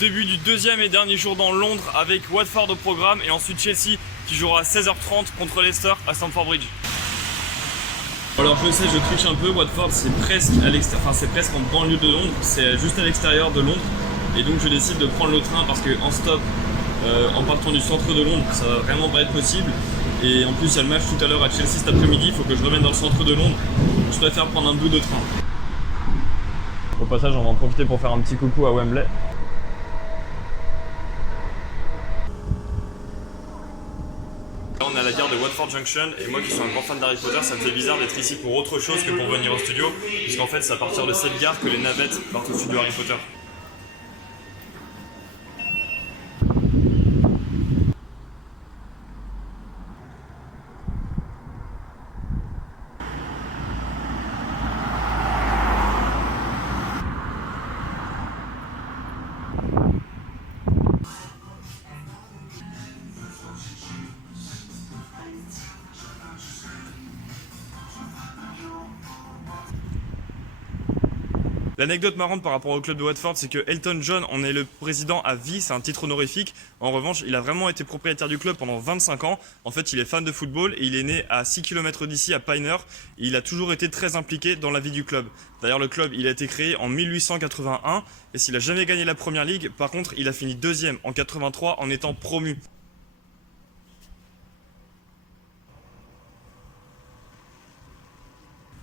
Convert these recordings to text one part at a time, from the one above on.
Début du deuxième et dernier jour dans Londres avec Watford au programme et ensuite Chelsea qui jouera à 16h30 contre Leicester à Stamford Bridge. Alors je sais, je triche un peu, Watford c'est presque à l'extérieur, enfin c'est presque en banlieue de Londres, c'est juste à l'extérieur de Londres et donc je décide de prendre le train parce qu'en stop, en partant du centre de Londres, ça va vraiment pas être possible. Et en plus il y a le match tout à l'heure à Chelsea cet après-midi, il faut que je revienne dans le centre de Londres, je préfère prendre un bout de train. Au passage on va en profiter pour faire un petit coucou à Wembley. Là on est à la gare de Watford Junction et moi qui suis un grand fan d'Harry Potter, ça me fait bizarre d'être ici pour autre chose que pour venir au studio, puisqu'en fait c'est à partir de cette gare que les navettes partent au studio Harry Potter. L'anecdote marrante par rapport au club de Watford, c'est que Elton John en est le président à vie, c'est un titre honorifique. En revanche, il a vraiment été propriétaire du club pendant 25 ans. En fait, il est fan de football et il est né à 6 km d'ici, à Pinner. Et il a toujours été très impliqué dans la vie du club. D'ailleurs, le club, il a été créé en 1881 et s'il n'a jamais gagné la Première Ligue, par contre, il a fini deuxième en 83 en étant promu.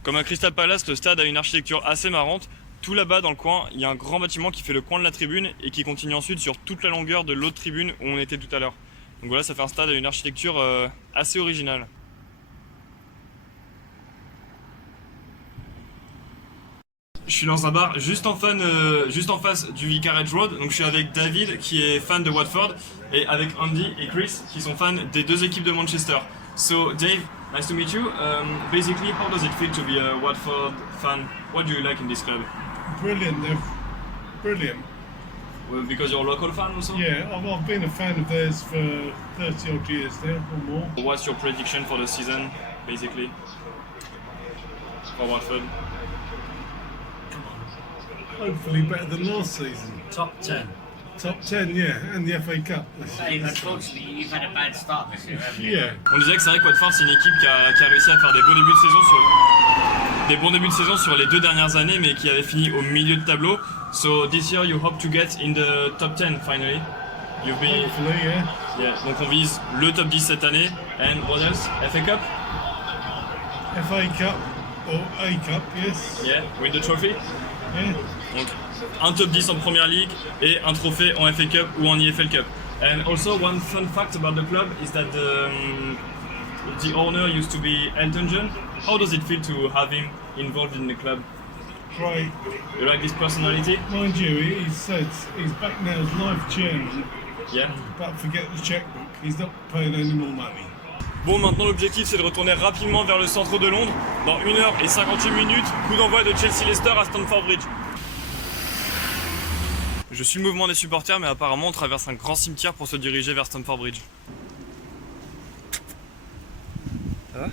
Comme à Crystal Palace, le stade a une architecture assez marrante. Tout là-bas dans le coin, il y a un grand bâtiment qui fait le coin de la tribune et qui continue ensuite sur toute la longueur de l'autre tribune où on était tout à l'heure. Donc voilà, ça fait un stade à une architecture assez originale. Je suis dans un bar juste en face du Vicarage Road, donc je suis avec David qui est fan de Watford et avec Andy et Chris qui sont fans des deux équipes de Manchester. So Dave, nice to meet you. Basically, how does it feel to be a Watford fan? What do you like in this club? Brilliant, they're brilliant. Well, because you're a local fan also? Yeah, I've been a fan of theirs for 30 odd years now or more. What's your prediction for the season, basically, for Watford? Hopefully better than last season. Top 10. Top 10, yeah, and the FA Cup. Hey, unfortunately, you've had a bad start this year, haven't you? Yeah. On disait que c'est vrai que Watford c'est une équipe qui a réussi à faire des bons débuts de saison sur les deux dernières années, mais qui avait fini au milieu de tableau. So this year you hope to get in the top 10 finally. You've been... Hopefully, yeah. Yeah. Donc on vise le top 10 cette année. And what else? FA Cup? FA Cup or A Cup, yes. Yeah, with the trophy. Yeah. Donc un top 10 en Première Ligue et un trophée en FA Cup ou en EFL Cup. And also one fun fact about the club is that the owner used to be Elton John. How does it feel to have him involved in the club? Great. You like his personality? Mind you, he said he's back now as life chairman, Yeah. but forget the checkbook. He's not paying any more money. Bon, maintenant l'objectif c'est de retourner rapidement vers le centre de Londres. Dans 1h58, coup d'envoi de Chelsea-Leicester à Stamford Bridge. Je suis le mouvement des supporters, mais apparemment on traverse un grand cimetière pour se diriger vers Stamford Bridge. Ça va ?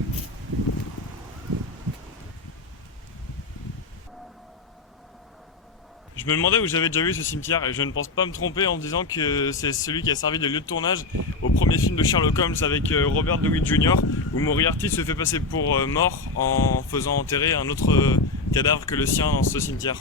Je me demandais où j'avais déjà vu ce cimetière et je ne pense pas me tromper en me disant que c'est celui qui a servi de lieu de tournage au premier film de Sherlock Holmes avec Robert Downey Jr. où Moriarty se fait passer pour mort en faisant enterrer un autre cadavre que le sien dans ce cimetière.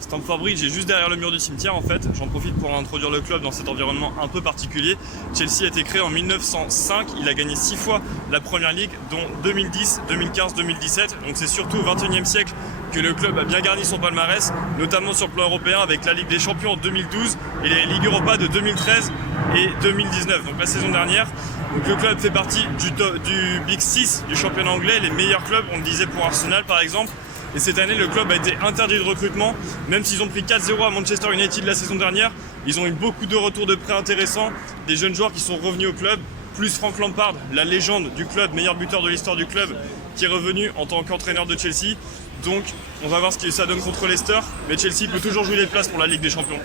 Stamford Bridge est juste derrière le mur du cimetière en fait. J'en profite pour introduire le club dans cet environnement un peu particulier. Chelsea a été créé en 1905, il a gagné 6 fois la Première Ligue, dont 2010, 2015, 2017. Donc c'est surtout au XXIe siècle que le club a bien garni son palmarès, notamment sur le plan européen avec la Ligue des Champions en 2012 et les Ligues Europa de 2013 et 2019, donc la saison dernière. Donc le club fait partie du Big 6 du championnat anglais, les meilleurs clubs, on le disait pour Arsenal par exemple. Et cette année, le club a été interdit de recrutement, même s'ils ont pris 4-0 à Manchester United la saison dernière. Ils ont eu beaucoup de retours de prêt intéressants, des jeunes joueurs qui sont revenus au club, plus Frank Lampard, la légende du club, meilleur buteur de l'histoire du club, qui est revenu en tant qu'entraîneur de Chelsea. Donc, on va voir ce que ça donne contre Leicester, mais Chelsea peut toujours jouer les places pour la Ligue des Champions.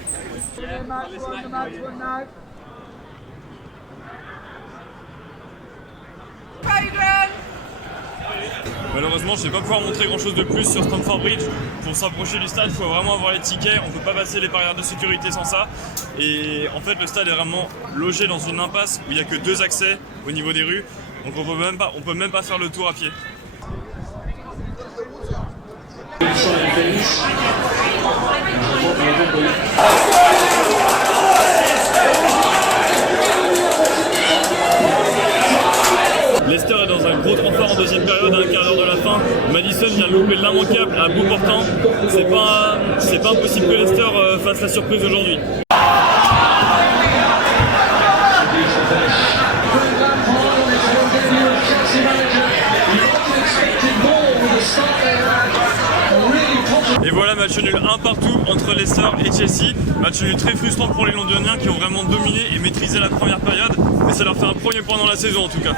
Malheureusement, je ne vais pas pouvoir montrer grand chose de plus sur Stamford Bridge. Pour s'approcher du stade, il faut vraiment avoir les tickets. On ne peut pas passer les barrières de sécurité sans ça. Et en fait, le stade est vraiment logé dans une impasse où il n'y a que 2 accès au niveau des rues. Donc on peut même pas faire le tour à pied. Leicester est dans un gros renfort en deuxième période, à un quart d'heure de la fin. Madison vient louper l'immanquable à bout portant. C'est pas impossible que Leicester fasse la surprise aujourd'hui. Et voilà, match nul 1 partout entre Leicester et Chelsea. Match nul très frustrant pour les Londoniens qui ont vraiment dominé et maîtrisé la première période. Mais ça leur fait un premier point dans la saison en tout cas.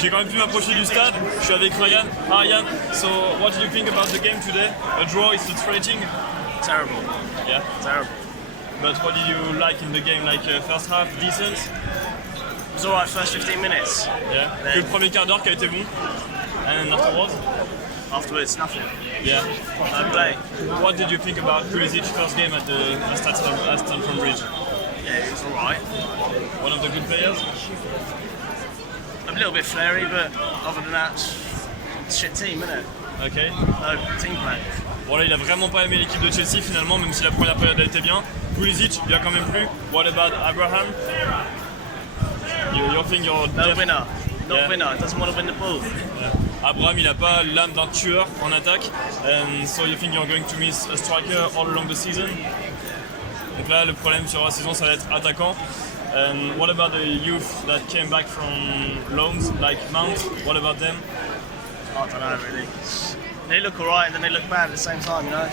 J'ai quand même pu m'approcher du stade. Je suis avec Ryan. Hi Ryan, so what do you think about the game today? A draw is frustrating. Terrible. Yeah. Terrible. But what did you like in the game? Like first half, decent? It was alright first 15 minutes. Yeah. Que le premier quart d'heure qui a été bon. And afterwards? Afterwards, nothing. Yeah. No play. What did you think about Pulisic's first game at Stamford Bridge? Yeah, it was alright. One of the good players? A little bit flary, but other than that, shit team, isn't it? Ok. No team play. Bon là il a vraiment pas aimé l'équipe de Chelsea finalement, même si la première période a été bien. Pulisic, il a quand même plu. What about Abraham? You think you're No winner. Not Yeah. winner. Doesn't want to win the ball. Abraham il a pas l'âme d'un tueur en attaque. So you think you're going to miss a striker all along the season? Donc là le problème sur la saison ça va être attaquant. What about the youth that came back from loans like Mount? What about them? I don't know really. They look alright and then they look bad at the same time, you know.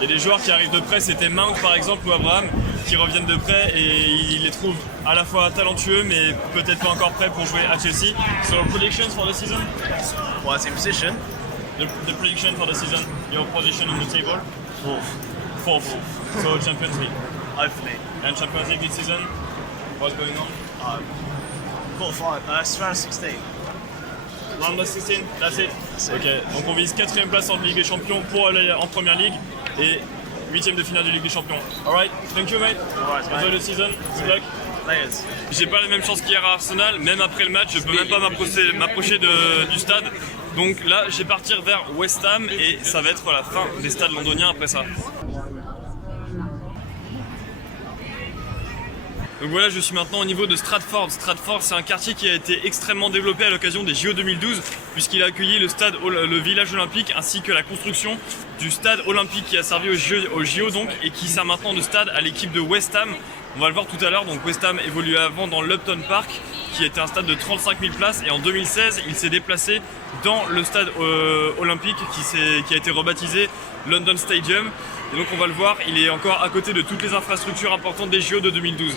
Il y a des joueurs qui arrivent de près, c'était Mount par exemple ou Abraham, qui reviennent de près et il les trouve à la fois talentueux mais peut-être pas encore prêts pour jouer à Chelsea. So predictions for the season? Well, it's in position. The prediction for the season, your position in the table? Fourth. So Champions League. Hopefully. And Champions League this season? What's going on? Quarter-final. It's round 16. Round of 16, that's it. That's it. Ok, donc on vise 4ème place en Ligue des Champions pour aller en Première Ligue et 8ème de finale de Ligue des Champions. Alright, thank you mate. Alright, Enjoy mate. the season, good luck. Players. J'ai pas les mêmes chances qu'hier à Arsenal, même après le match, je peux même pas m'approcher du stade. Donc là, je vais partir vers West Ham et ça va être la fin des stades londoniens après ça. Donc voilà, je suis maintenant au niveau de Stratford. Stratford, c'est un quartier qui a été extrêmement développé à l'occasion des JO 2012, puisqu'il a accueilli le village olympique ainsi que la construction du stade olympique qui a servi aux JO donc, et qui sert maintenant de stade à l'équipe de West Ham. On va le voir tout à l'heure, donc West Ham évoluait avant dans l'Upton Park, qui était un stade de 35 000 places, et en 2016, il s'est déplacé dans le stade olympique qui a été rebaptisé London Stadium. Et donc on va le voir, il est encore à côté de toutes les infrastructures importantes des JO de 2012.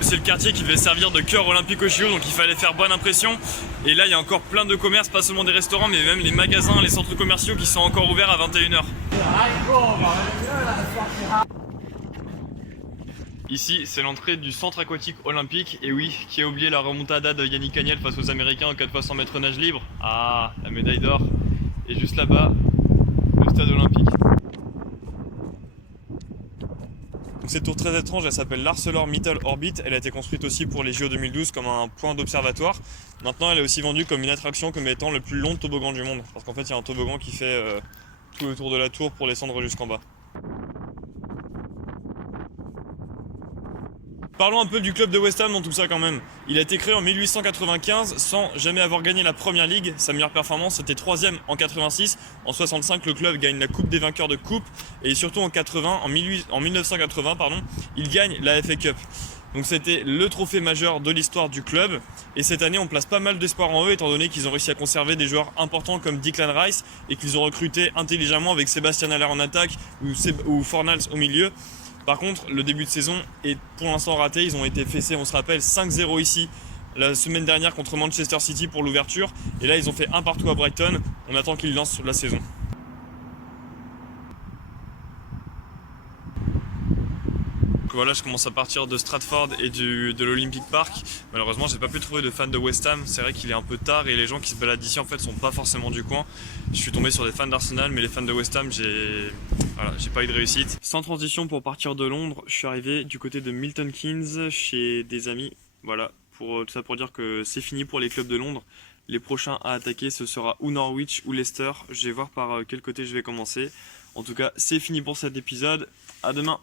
C'est le quartier qui devait servir de cœur olympique aux JO, donc il fallait faire bonne impression. Et là, il y a encore plein de commerces, pas seulement des restaurants, mais même les magasins, les centres commerciaux qui sont encore ouverts à 21h. Ici, c'est l'entrée du centre aquatique olympique. Et oui, qui a oublié la remontada de Yannick Agnel face aux Américains en 4x100 mètres nage libre? Ah, la médaille d'or. Et juste là-bas, le stade olympique. Cette tour très étrange, elle s'appelle l'ArcelorMittal Orbit. Elle a été construite aussi pour les JO 2012 comme un point d'observatoire. Maintenant, elle est aussi vendue comme une attraction comme étant le plus long toboggan du monde. Parce qu'en fait, il y a un toboggan qui fait tout le tour de la tour pour descendre jusqu'en bas. Parlons un peu du club de West Ham dans tout ça quand même. Il a été créé en 1895 sans jamais avoir gagné la Première Ligue. Sa meilleure performance c'était 3ème en 86. En 65 le club gagne la Coupe des vainqueurs de coupe. Et surtout en 1980 il gagne la FA Cup. Donc c'était le trophée majeur de l'histoire du club. Et cette année on place pas mal d'espoir en eux étant donné qu'ils ont réussi à conserver des joueurs importants comme Declan Rice. Et qu'ils ont recruté intelligemment avec Sébastien Haller en attaque ou Fornals au milieu. Par contre, le début de saison est pour l'instant raté. Ils ont été fessés, on se rappelle, 5-0 ici la semaine dernière contre Manchester City pour l'ouverture. Et là, ils ont fait 1 partout à Brighton. On attend qu'ils lancent la saison. voilà, je commence à partir de Stratford et de l'Olympic Park. Malheureusement, j'ai pas pu trouver de fans de West Ham. C'est vrai qu'il est un peu tard et les gens qui se baladent ici en fait sont pas forcément du coin. Je suis tombé sur des fans d'Arsenal, mais les fans de West Ham, j'ai pas eu de réussite. Sans transition, pour partir de Londres, je suis arrivé du côté de Milton Keynes chez des amis. Voilà, tout ça pour dire que c'est fini pour les clubs de Londres. Les prochains à attaquer, ce sera ou Norwich ou Leicester. Je vais voir par quel côté je vais commencer. En tout cas, c'est fini pour cet épisode. À demain.